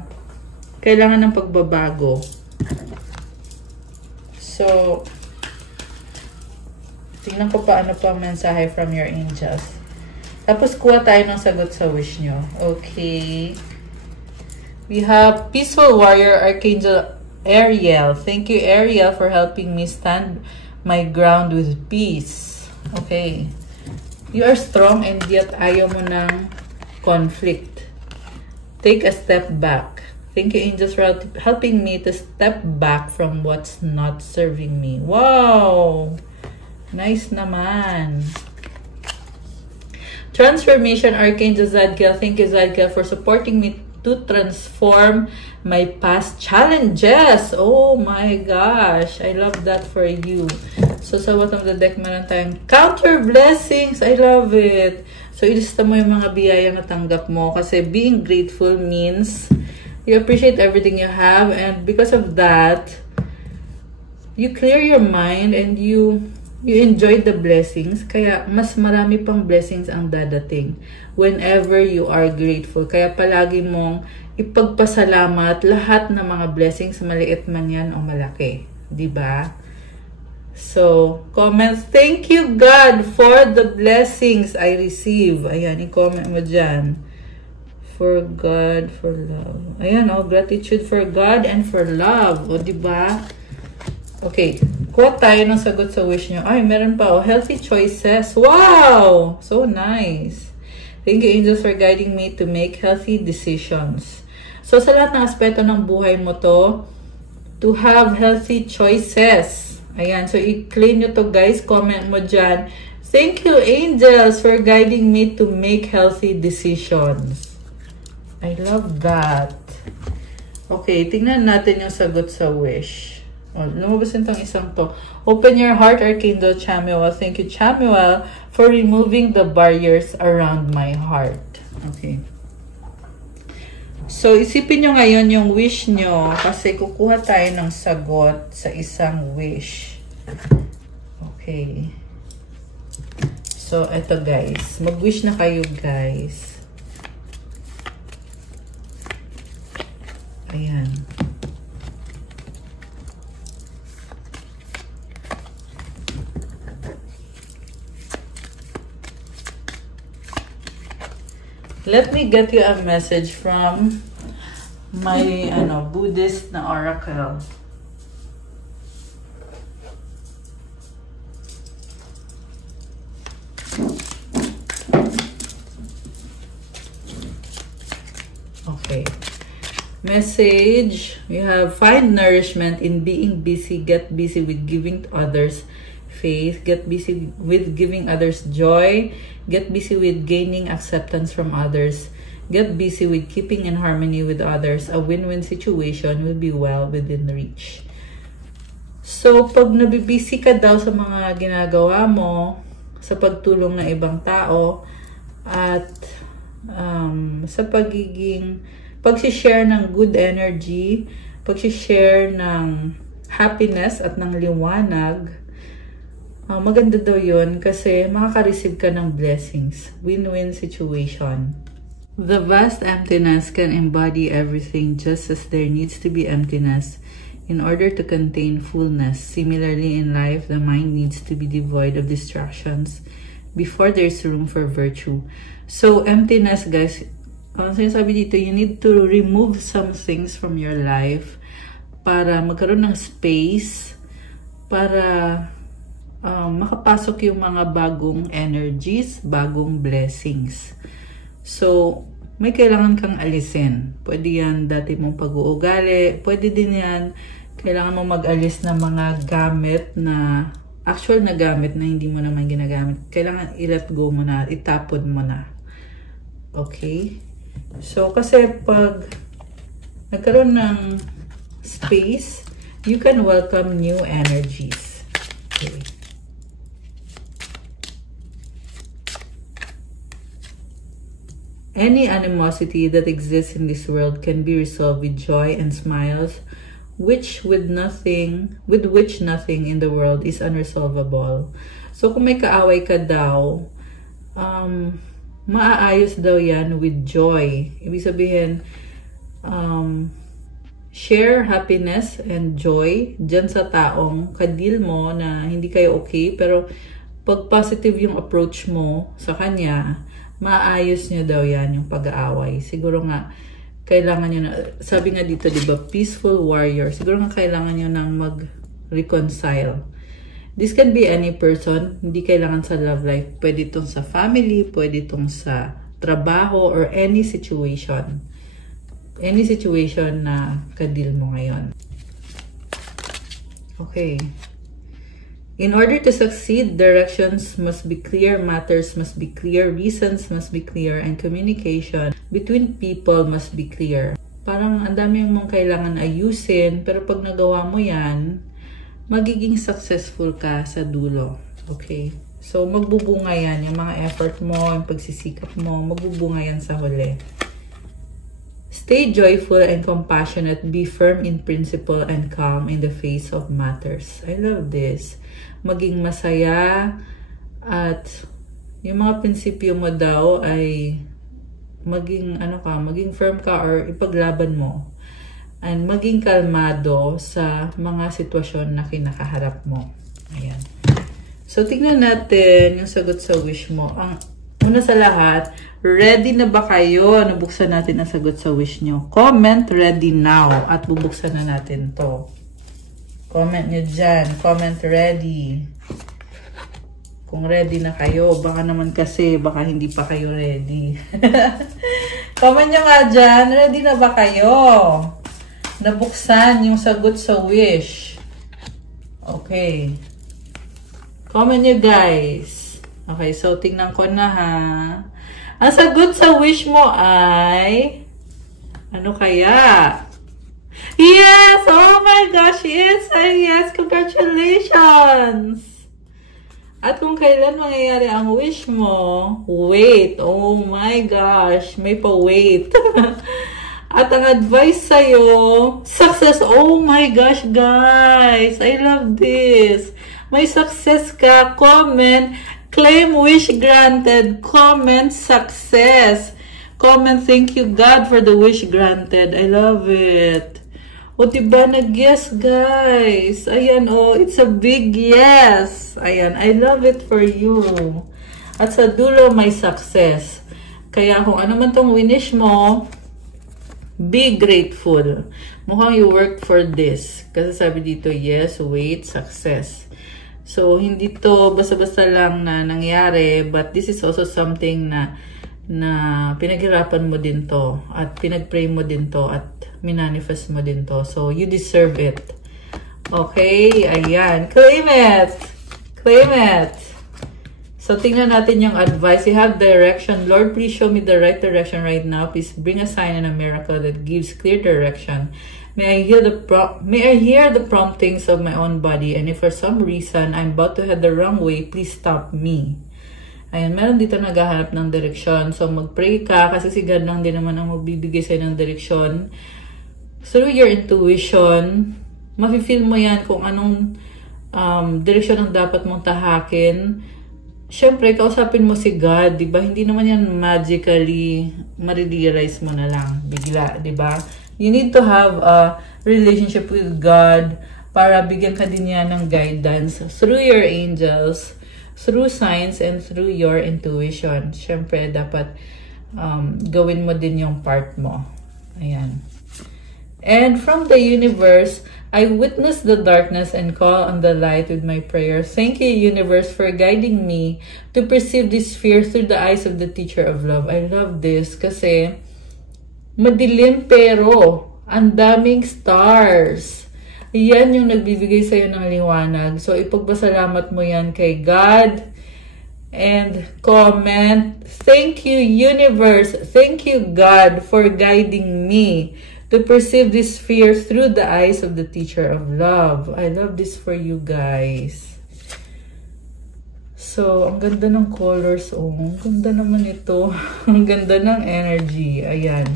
Kailangan ng pagbabago. So, tingnan ko pa ano pa ang mensahe from your angels. Tapos, kuha tayo ng sagot sa wish nyo. Okay. We have Peaceful Warrior, Archangel Ariel. Thank you, Ariel, for helping me stand my ground with peace. Okay. You are strong and yet ayaw mo ng conflict. Take a step back. Thank you, angels, for helping me to step back from what's not serving me. Wow! Nice naman. Transformation, Archangel Zadkiel. Thank you, Zadkiel, for supporting me to transform my past challenges. Oh my gosh. I love that for you. So, sa bottom of the deck, meron tayong counter blessings. I love it. So, ilista mo yung mga biyayang natanggap mo. Kasi being grateful means you appreciate everything you have. And because of that, you clear your mind and you enjoy the blessings. Kaya, mas marami pang blessings ang dadating whenever you are grateful. Kaya, palagi mong ipagpasalamat lahat ng mga blessings, maliit man yan o malaki. Diba? So, comments. Thank you, God, for the blessings I receive. Ayan, i-comment mo dyan. For God, for love. Ayan, oh, gratitude for God and for love. O, diba? Okay, kuha tayo ng sagot sa wish nyo. Ay, meron pa, oh, healthy choices. Wow! So nice. Thank you, angels, for guiding me to make healthy decisions. So, sa lahat ng aspeto ng buhay mo to have healthy choices. Ayan, so i-claim nyo to, guys. Comment mo dyan. Thank you, angels, for guiding me to make healthy decisions. I love that. Okay, tingnan natin yung sagot sa wish. Oh, lumabas itong isang to. Open your heart, Archangel Chamuel. Thank you, Chamuel, for removing the barriers around my heart. Okay. So, isipin nyo ngayon yung wish nyo kasi kukuha tayo ng sagot sa isang wish. Okay. So, eto guys. Mag-wish na kayo, guys. Ayan. Let me get you a message from my Buddhist na oracle. Okay. Message. We have find nourishment in being busy. Get busy with giving to others faith. Get busy with giving others joy. Get busy with gaining acceptance from others. Get busy with keeping in harmony with others. A win-win situation will be well within reach. So, pag nabibisi ka daw sa mga ginagawa mo, sa pagtulong ng ibang tao, at sa pagsishare ng good energy, pagsishare ng happiness at ng liwanag, maganda daw yun kasi makaka-receive ka ng blessings. Win-win situation. The vast emptiness can embody everything just as there needs to be emptiness in order to contain fullness. Similarly, in life, the mind needs to be devoid of distractions before there's room for virtue. So, emptiness, guys, sinasabi dito, you need to remove some things from your life para magkaroon ng space para makapasok yung mga bagong energies, bagong blessings. So, may kailangan kang alisin. Pwede yan dati mong pag-uugali. Pwede din yan, kailangan mong mag-alis ng mga gamit na, actual na gamit na hindi mo naman ginagamit. Kailangan i-let go mo na, itapon mo na. Okay? So, kasi pag nagkaroon ng space, you can welcome new energies. Okay. Any animosity that exists in this world can be resolved with joy and smiles, with which nothing in the world is unresolvable. So kung may kaaway ka daw, maaayos daw yan with joy. Ibig sabihin, share happiness and joy dyan sa taong kadil mo na hindi kayo okay, pero pag positive yung approach mo sa kanya, maayos nyo daw yan yung pag-aaway. Siguro nga, kailangan nyo na, sabi nga dito, di ba, peaceful warrior. Siguro nga kailangan nyo nang mag-reconcile. This can be any person, hindi kailangan sa love life. Pwede itong sa family, pwede itong sa trabaho, or any situation. Any situation na kadil mo ngayon. Okay. In order to succeed, directions must be clear, matters must be clear, reasons must be clear, and communication between people must be clear. Parang ang dami mong kailangan ayusin, pero pag nagawa mo yan, magiging successful ka sa dulo. Okay? So, magbubunga yan. Yung mga effort mo, yung pagsisikap mo, magbubunga yan sa huli. Stay joyful and compassionate. Be firm in principle and calm in the face of matters. I love this. Maging masaya at yung mga prinsipyo mo daw ay maging maging firm ka or ipaglaban mo. And maging kalmado sa mga sitwasyon na kinakaharap mo. Ayan. So, tingnan natin yung sagot sa wish mo. Ang una sa lahat, ready na ba kayo? Nabuksan natin ang sagot sa wish nyo. Comment ready now. At bubuksan na natin to. Comment nyo dyan. Comment ready. Kung ready na kayo. Baka naman kasi, baka hindi pa kayo ready. Comment nyo nga dyan. Ready na ba kayo? Nabuksan yung sagot sa wish. Okay. Comment nyo guys. Okay, so tingnan ko na ha. Ang sagot sa wish mo ay ano kaya? Yes! Oh my gosh! Yes! Yes! Congratulations! At kung kailan mangyayari ang wish mo, wait! Oh my gosh! May pa-wait! At ang advice sa'yo, success. Oh my gosh, guys. I love this. May success ka. Comment. Claim wish granted. Comment success. Comment thank you God for the wish granted. I love it. O diba nag-yes, guys. Ayan, oh. It's a big yes. Ayan. I love it for you. At sa dulo, may success. Kaya kung ano man tong winish mo, be grateful. Mukhang you work for this. Kasi sabi dito, yes, wait, success. So, hindi to basta-basta lang na nangyari, but this is also something na pinaghirapan mo din to, at pinag-pray mo din to, at minanifest mo din to. So, you deserve it. Okay? Ayan. Claim it! Claim it! So, tingnan natin yung advice. You have direction. Lord, please show me the right direction right now. Please bring a sign and a miracle that gives clear direction. May I hear the promptings of my own body. And if for some reason I'm about to head the wrong way, please stop me. Ayan, meron dito naghahanap ng direksyon. So, mag-pray ka kasi si God lang din naman ang magbibigay sa'yo ng direksyon. Through your intuition, mafe-feel mo yan kung anong direksyon ang dapat mong tahakin. Siyempre, kausapin mo si God, di ba? Hindi naman yan magically marirealize mo na lang, bigla, di ba? You need to have a relationship with God para bigyan ka din niya ng guidance through your angels, through signs, and through your intuition. Siyempre, dapat gawin mo din yung part mo. Ayan. And from the universe, I witness the darkness and call on the light with my prayer. Thank you, universe, for guiding me to perceive this fear through the eyes of the teacher of love. I love this kasi madilim pero ang daming stars. Yan yung nagbibigay sa'yo ng liwanag. So, ipagpasalamat mo yan kay God. And comment, thank you, universe. Thank you, God, for guiding me to perceive this fear through the eyes of the teacher of love. I love this for you guys. So, ang ganda ng colors. Oh, ang ganda naman ito. Ang ganda ng energy. Ayan.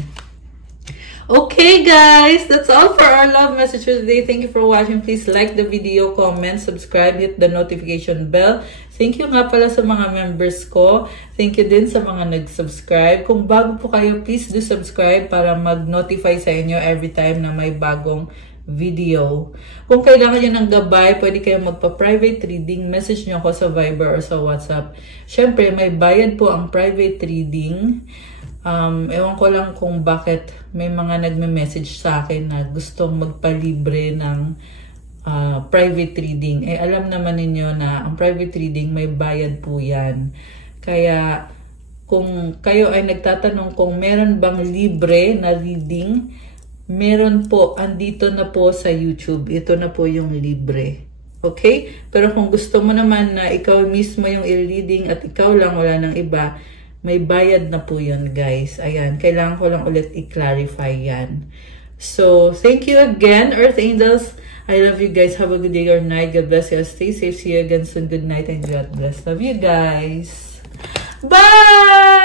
Okay, guys. That's all for our love message for today. Thank you for watching. Please like the video, comment, subscribe, hit the notification bell. Thank you nga pala sa mga members ko. Thank you din sa mga nag-subscribe. Kung bago po kayo, please do subscribe para mag-notify sa inyo every time na may bagong video. Kung kailangan nyo ng gabay, pwede kayo magpa-private reading. Message nyo ako sa Viber or sa WhatsApp. Syempre, may bayad po ang private reading. Ewan ko lang kung bakit may mga nagme-message sa akin na gustong magpalibre ng private reading. Eh, alam naman ninyo na ang private reading may bayad po yan. Kaya, kung kayo ay nagtatanong kung meron bang libre na reading, meron po, andito na po sa YouTube. Ito na po yung libre. Okay? Pero kung gusto mo naman na ikaw mismo yung i-reading at ikaw lang, wala nang iba, may bayad na po yun, guys. Ayan, kailangan ko lang ulit i-clarify yan. So, thank you again, Earth Angels. I love you guys. Have a good day or night. God bless you. Stay safe. See you again soon. Good night and God bless. Love you guys. Bye!